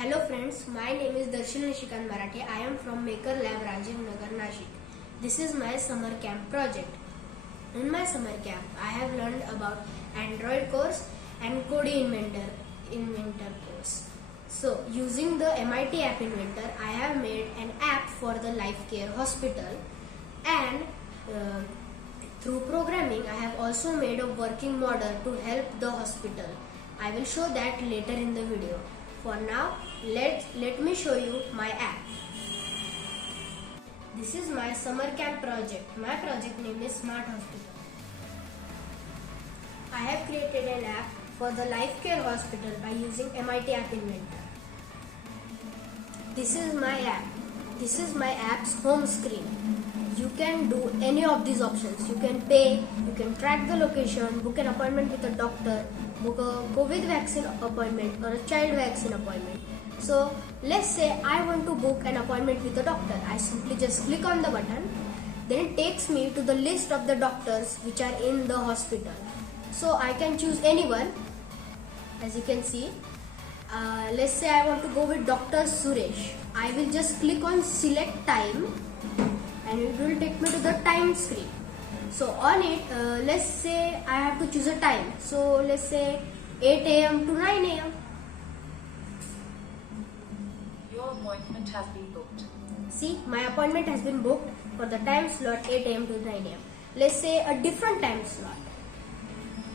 Hello friends, my name is Darshan Nishikant Marathi. I am from Maker Lab Rajiv Nagar, Nashik. This is my summer camp project. In my summer camp, I have learned about Android course and Code Inventor course. So, using the MIT App Inventor, I have made an app for the Life Care Hospital, and through programming, I have also made a working model to help the hospital. I will show that later in the video. For now, let me show you my app. This is my summer camp project. My project name is Smart Hospital. I have created an app for the Life Care Hospital by using MIT App Inventor. This is my app. This is my app's home screen. You can do any of these options. You can pay, you can track the location, book an appointment with a doctor, book a COVID vaccine appointment or a child vaccine appointment. So let's say I want to book an appointment with a doctor. I simply just click on the button. Then it takes me to the list of the doctors which are in the hospital. So I can choose anyone. As you can see, let's say I want to go with Dr. Suresh. I will just click on select time and it will take me to the time screen. So on it, let's say I have to choose a time. So let's say 8 a.m. to 9 a.m. Your appointment has been booked. See, my appointment has been booked for the time slot 8 a.m. to 9 a.m. Let's say a different time slot.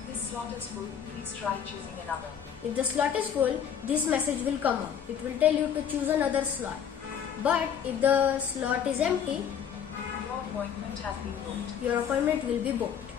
This slot is full. Please try choosing another. If the slot is full, this message will come up. It will tell you to choose another slot. But if the slot is empty, your appointment has been booked. Your appointment will be booked.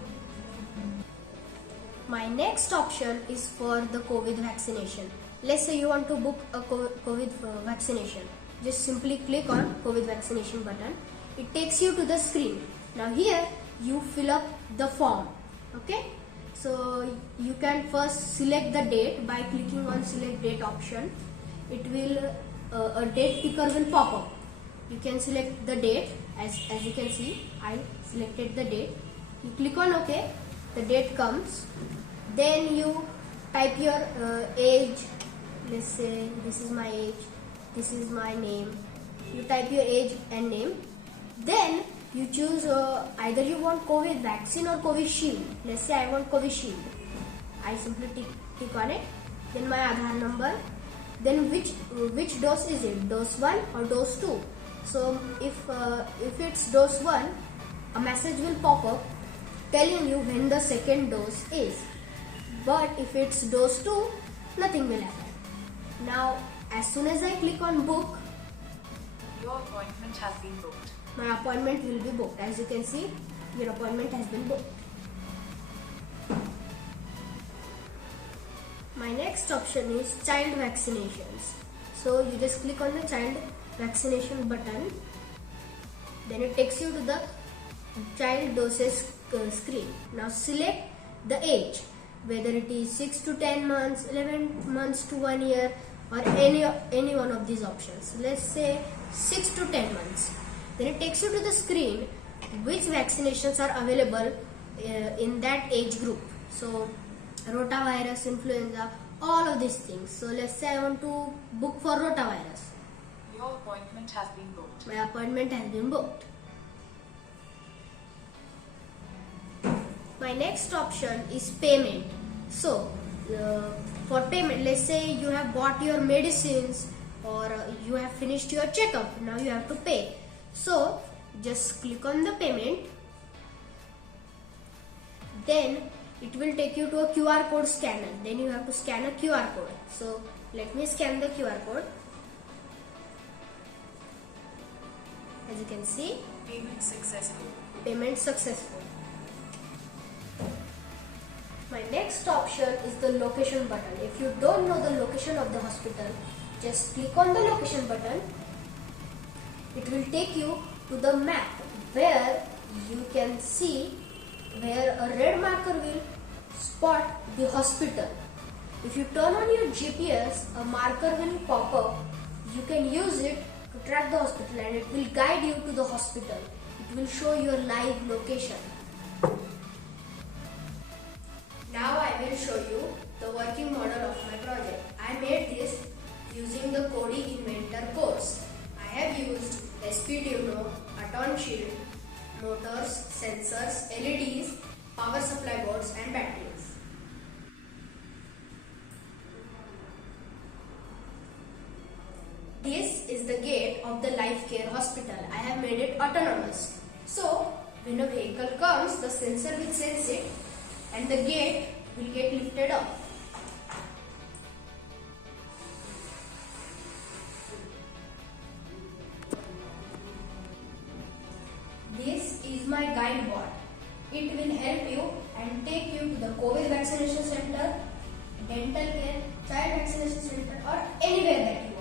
My next option is for the COVID vaccination. Let's say you want to book a COVID vaccination. Just simply click on COVID vaccination button. It takes you to the screen. Now here you fill up the form. Okay? So you can first select the date by clicking on select date option. It will a date picker will pop up. You can select the date. As you can see, I selected the date. You click on OK. The date comes. Then you type your age. Let's say this is my age. This is my name. You type your age and name. Then you choose either you want COVID vaccine or Covishield. Let's say I want Covishield. I simply tick on it. Then my Aadhaar number. Then which dose is it? Dose 1 or dose 2? So if it's dose 1, a message will pop up telling you when the second dose is. But if it's dose 2, nothing will happen. Now as soon as I click on book, your appointment has been booked. My appointment will be booked. As you can see, your appointment has been booked. My next option is child vaccinations. So you just click on the child vaccination button. Then it takes you to the child doses screen. Now select the age, whether it is 6 to 10 months, 11 months to 1 year, or any one of these options. Let's say 6 to 10 months. Then it takes you to the screen which vaccinations are available in that age group. So rotavirus, influenza, all of these things. So let's say I want to book for rotavirus. Your appointment has been booked. My appointment has been booked. My next option is payment. So for payment, let's say you have bought your medicines or you have finished your checkup. Now you have to pay. So just click on the payment. Then it will take you to a QR code scanner. Then you have to scan a QR code. So let me scan the QR code. As you can see, payment successful. Payment successful. My next option is the location button. If you don't know the location of the hospital, just click on the location button. It will take you to the map where you can see where a red marker will spot the hospital. If you turn on your GPS, a marker will pop up. You can use it to track the hospital and it will guide you to the hospital. It will show your live location. Now I will show you the working model of my project. I made this using the code LEDs, power supply boards and batteries. This is the gate of the Life Care Hospital. I have made it autonomous. So, when a vehicle comes, the sensor will sense it and the gate will get lifted up. This is my guide board. It will help you and take you to the COVID vaccination center, dental care, child vaccination center or anywhere that you want.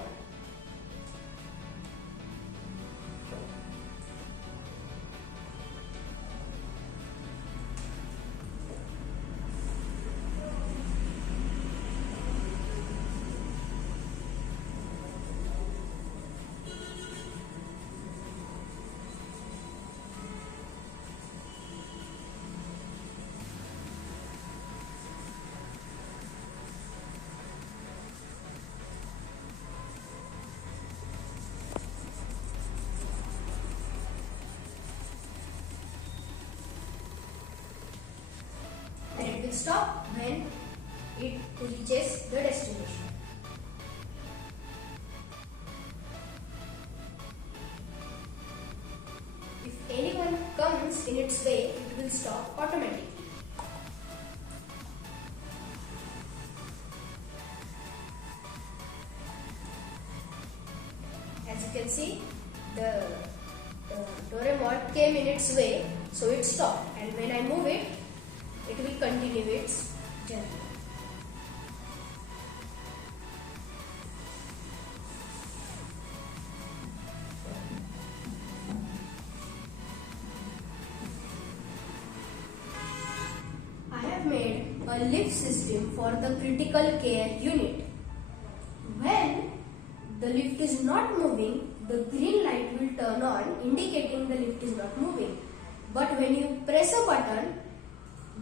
And it will stop when it reaches the destination. If anyone comes in its way, it will stop automatically. As you can see, the door remote came in its way, so it stopped. And when I move it, it will continue its journey. I have made a lift system for the critical care unit. When the lift is not moving, the green light will turn on indicating the lift is not moving. But when you press a button,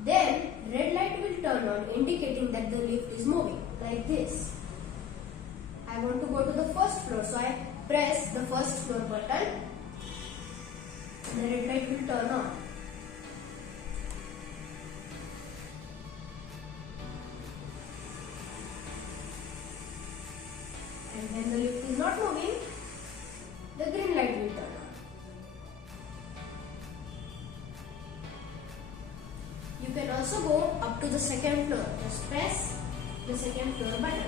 then red light will turn on indicating that the lift is moving, like this. I want to go to the first floor, so I press the first floor button and the red light will turn on. And when the lift is not moving, the green light will turn on. You can also go up to the second floor. Just press the second floor button.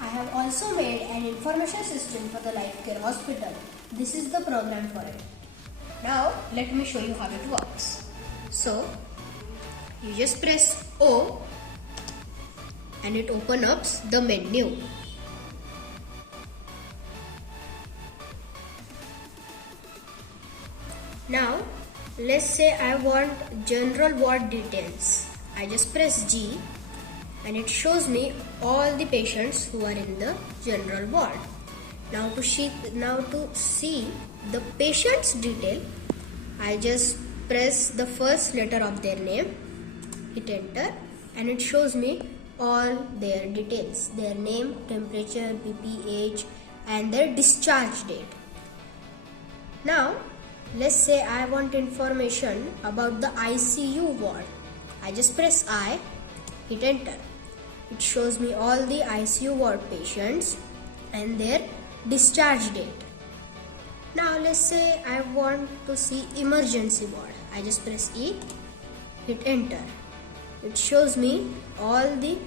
I have also made an information system for the Life Care Hospital. This is the program for it. Now let me show you how it works. So you just press O and it opens up the menu. Now let's say I want general ward details. I just press G and it shows me all the patients who are in the general ward. Now to see the patient's detail, I just press the first letter of their name, hit enter, and it shows me all their details, their name, temperature, BP, age, and their discharge date. Now let's say I want information about the ICU ward. I just press I, hit enter. It shows me all the ICU ward patients and their discharge date. Now let's say I want to see emergency ward. I just press E, hit enter. It shows me all the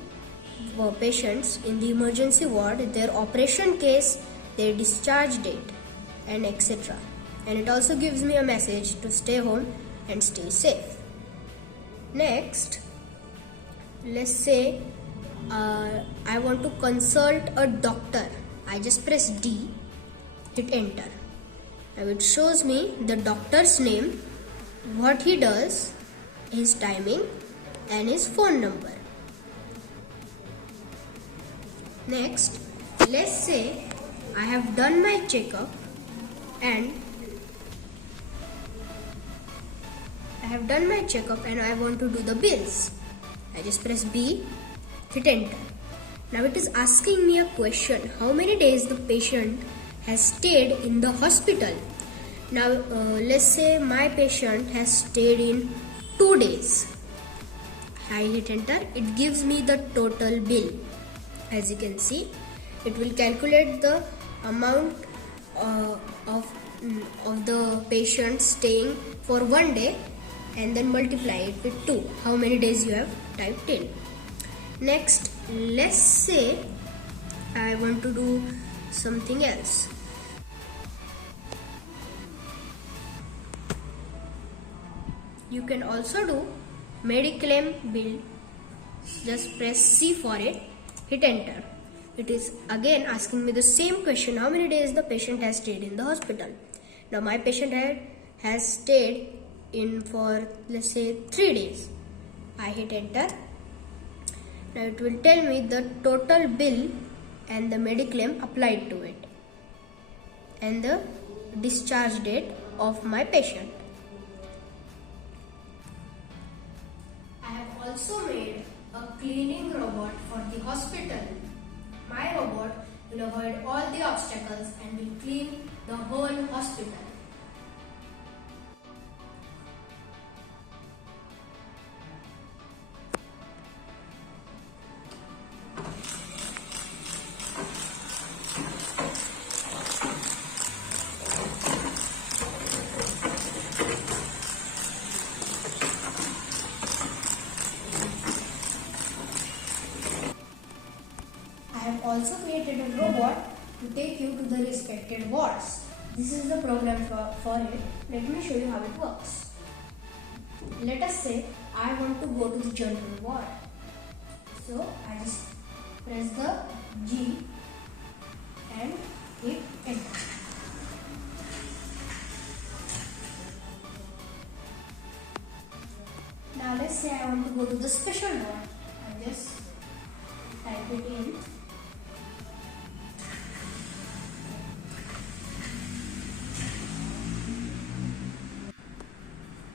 patients in the emergency ward, their operation case, their discharge date, and etc. And it also gives me a message to stay home and stay safe. Next, let's say I want to consult a doctor. I just press D, hit enter. Now it shows me the doctor's name, what he does, his timing, and his phone number. Next, let's say I have done my checkup and I have done my checkup and I want to do the bills. I just press B, hit enter. Now it is asking me a question, how many days the patient has stayed in the hospital. Now let's say my patient has stayed in 2 days. I hit enter, it gives me the total bill. As you can see, it will calculate the amount of the patient staying for 1 day and then multiply it with 2, how many days you have typed in. Next, let's say I want to do something else. You can also do Mediclaim bill. Just press C for it, hit enter. It is again asking me the same question, how many days the patient has stayed in the hospital. Now my patient has stayed in for, let's say, 3 days. I hit enter. Now it will tell me the total bill and the Mediclaim applied to it and the discharge date of my patient. I have also made a cleaning robot for the hospital. My robot will avoid all the obstacles and will clean the whole hospital. I have also created a robot to take you to the respected wards. This is the program for it. Let me show you how it works. Let us say I want to go to the general ward. So I just press the G and hit enter. Now let's say I want to go to the special ward. I just type it in.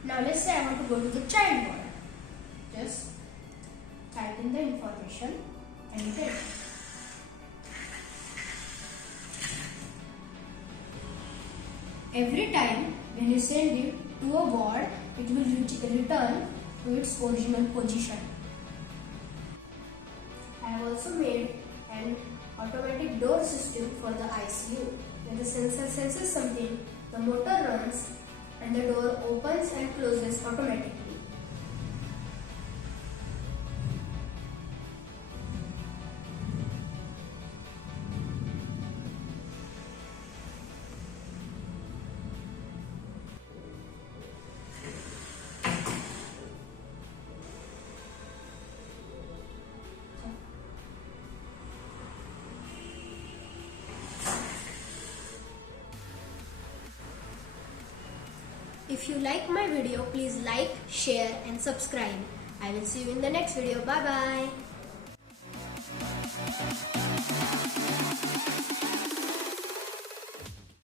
Now let's say I want to go to the child ward. Just type in the information and hit enter. Every time when you send it to a ward, it will return to its original position. I have also made an automatic door system for the ICU. When the sensor senses something, the motor runs and the door opens and closes automatically. If you like my video, please like, share and subscribe. I will see you in the next video. Bye bye.